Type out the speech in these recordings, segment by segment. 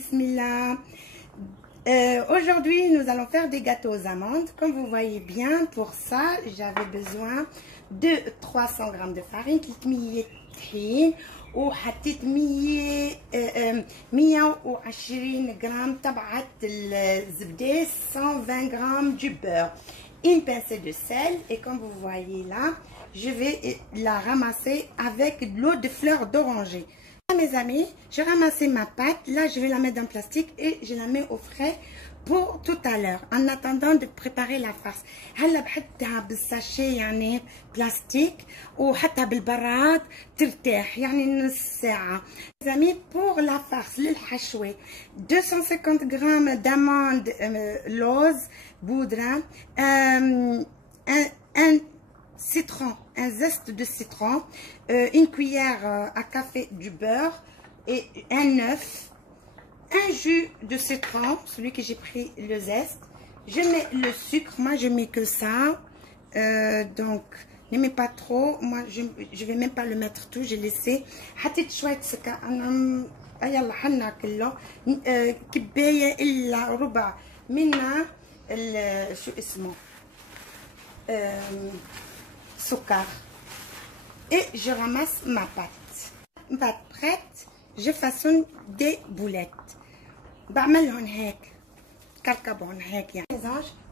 Bismillah. Aujourd'hui, nous allons faire des gâteaux aux amandes. Comme vous voyez bien, pour ça, j'avais besoin de 300 g de farine, 300 طحين وحطيت 120 غرام تبعت الزبدة, 120 g du beurre, une pincée de sel, et comme vous voyez là, je vais la ramasser avec de l'eau de fleur d'oranger. Mes amis, j'ai ramassé ma pâte, là je vais la mettre dans le plastique et je la mets au frais pour tout à l'heure en attendant de préparer la farce. هلا بحطها بالساشي يعني بلاستيك وحطها بالبراد ترتاح يعني نص ساعة. Les amis, pour la farce للحشوة 250 g d'amandes lozes poudre, un citron, un zeste de citron, une cuillère à café du beurre et un œuf, un jus de citron, celui que j'ai pris le zeste. Je mets le sucre, moi je mets que ça, donc ne mets pas trop, moi je vais même pas le mettre tout, j'ai laissé. حطيت شوية سكر أنا يلا حنا كله كباية إلا ربع منها شو اسمه sucre, et je ramasse ma pâte. Ma pâte prête, je façonne des boulettes. بعملهم هيك كركبهم هيك يعني.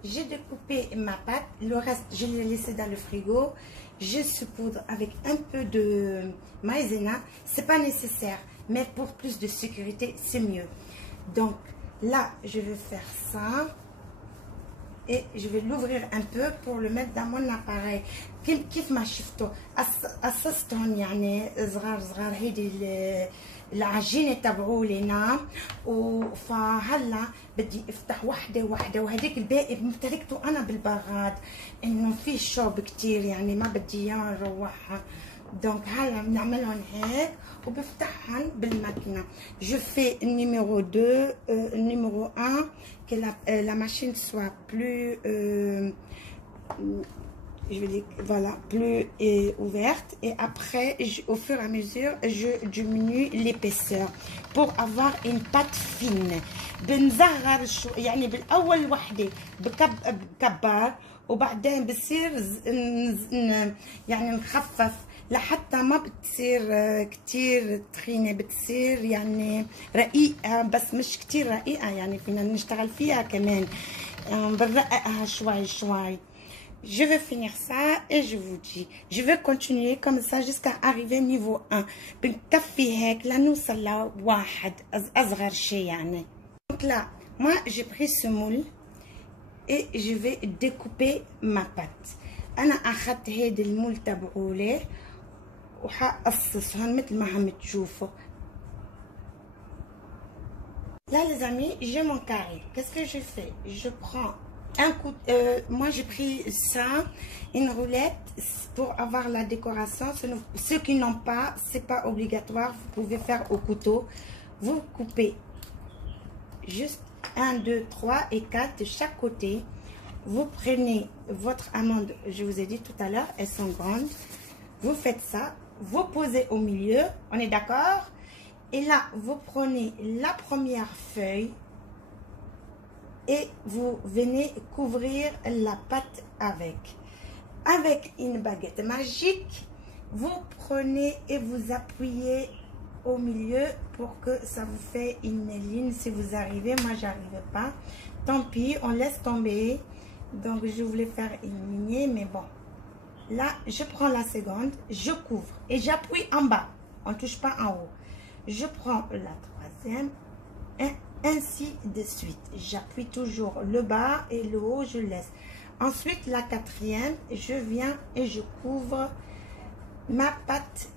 J'ai découpé ma pâte, le reste je l'ai laissé dans le frigo. Je saupoudre avec un peu de maïzena, c'est pas nécessaire, mais pour plus de sécurité c'est mieux. Donc là je vais faire ça et je vais l'ouvrir un peu pour le mettre dans mon appareil. كيف ما شفتوا قصصتهم يعني صغار صغار هيدي العجينه تبعولنا، فهلا بدي افتح وحده وحده وهديك الباقي تركته انا بالبراد انه في شوب كتير يعني ما بدي اياه نروحها. دونك هلا بنعملهم هيك وبفتحهم بالماكينه. Je fais numéro 2, numéro 1, que la machine soit plus je vais dire, voilà, plus ouverte, et après au fur et à mesure je diminue l'épaisseur pour avoir une pâte fine. بنصغر شو يعني بالاول وحده بكبر وبعدين بصير يعني نخفف لحتى ما بتصير كتير تخينه، بتصير يعني رقيقه بس مش كتير رقيقه، يعني فينا نشتغل فيها كمان بنرققها شوي شوي. Je vais finir ça et je vous dis, je vais continuer comme ça jusqu'à arriver niveau 1. بنكفي هيك لنوصل لواحد أصغر شيء يعني. Donc là, moi j'ai pris ce moule et je vais découper ma pâte. أنا أخذت هيدا المول تبعولي وحقصصهم مثل ما عم تشوفوا. Là les amis, j'ai mon carré. Qu'est-ce que je fais? Je prends un coup, moi j'ai pris ça, une roulette pour avoir la décoration. Ceux qui n'ont pas, c'est pas obligatoire, vous pouvez faire au couteau. Vous coupez juste 1, 2, 3 et 4 de chaque côté. Vous prenez votre amande, je vous ai dit tout à l'heure, elles sont grandes. Vous faites ça, vous posez au milieu, on est d'accord? Et là, vous prenez la première feuille et vous venez couvrir la pâte avec. Avec une baguette magique, vous prenez et vous appuyez au milieu pour que ça vous fait une ligne. Si vous arrivez, moi j'arrive pas, tant pis, on laisse tomber. Donc je voulais faire une lignée, mais bon. Là, je prends la seconde, je couvre et j'appuie en bas. On touche pas en haut. Je prends la troisième et ainsi de suite. J'appuie toujours le bas et le haut, je laisse. Ensuite, la quatrième, je viens et je couvre ma pâte.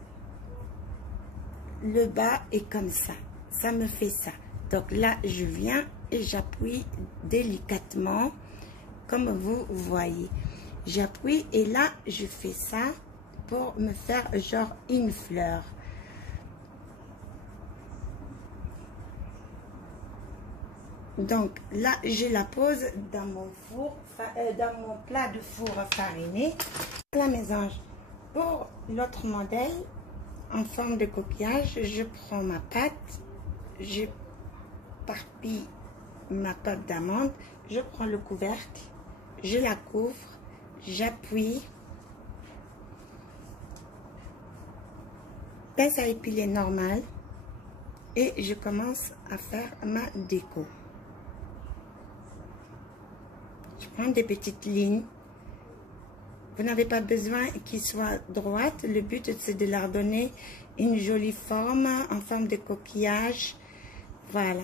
Le bas est comme ça. Ça me fait ça. Donc là, je viens et j'appuie délicatement, comme vous voyez. J'appuie et là, je fais ça pour me faire genre une fleur. Donc là, je la pose dans mon four, dans mon plat de four fariné. La mésange. Pour l'autre modèle, en forme de coquillage, je prends ma pâte, je j'éparpille ma pâte d'amande, je prends le couvercle, je la couvre, j'appuie, pince à épiler normale et je commence à faire ma déco. Je prends des petites lignes. Vous n'avez pas besoin qu'ils soient droites. Le but, c'est de leur donner une jolie forme, en forme de coquillage. Voilà.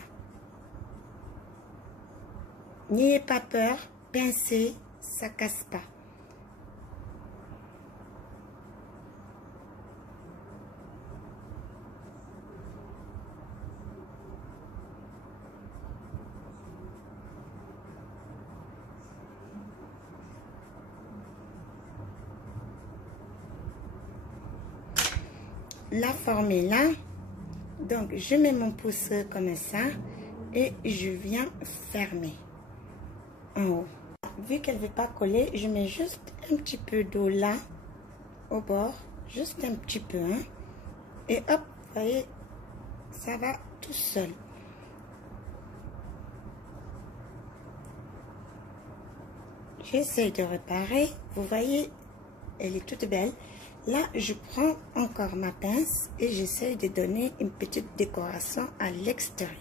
N'ayez pas peur, pincez, ça casse pas. La forme est là, donc je mets mon pouce comme ça et je viens fermer en haut. Vu qu'elle ne veut pas coller, je mets juste un petit peu d'eau là au bord, juste un petit peu, hein, et hop, vous voyez, ça va tout seul. J'essaie de réparer, vous voyez, elle est toute belle. Là, je prends encore ma pince et j'essaie de donner une petite décoration à l'extérieur.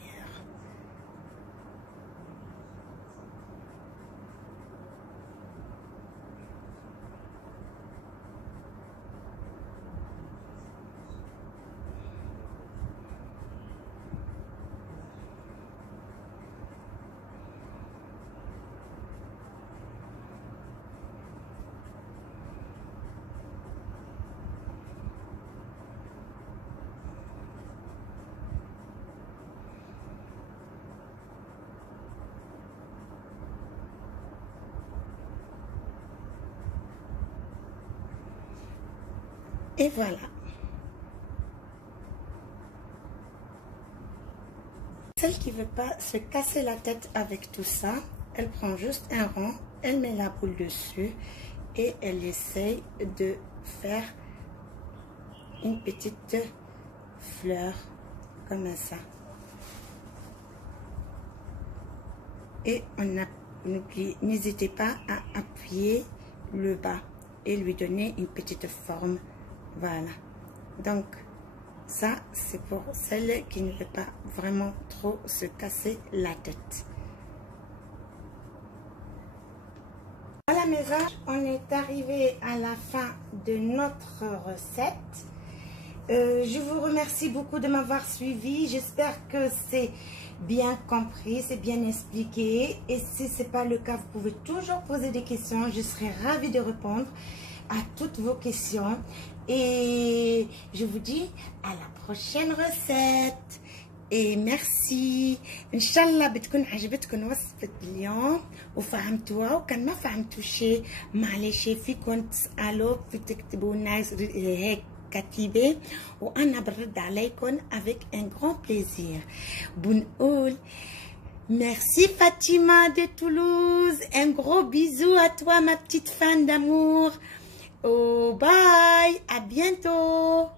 Et voilà. Celle qui ne veut pas se casser la tête avec tout ça, elle prend juste un rond, elle met la boule dessus et elle essaye de faire une petite fleur comme ça. Et n'hésitez pas à appuyer le bas et lui donner une petite forme. Voilà, donc ça c'est pour celle qui ne veut pas vraiment trop se casser la tête. Voilà mes anges, on est arrivé à la fin de notre recette. Je vous remercie beaucoup de m'avoir suivi. J'espère que c'est bien compris, c'est bien expliqué. Et si ce n'est pas le cas, vous pouvez toujours poser des questions. Je serai ravie de répondre à toutes vos questions. Et je vous dis à la prochaine recette. Et merci. إن شاء الله بتكون عجبتكم وصفة اليوم وفهمتوها، وكان ما فهمتوا شيء معلش فيكم تسألوا، في تكتبوا لنا هيك كتيبة وأنا برد عليكم avec un grand plaisir. بنقول merci Fatima de Toulouse. Un gros bisou à toi ma petite fan d'amour. Oh bye, à bientôt.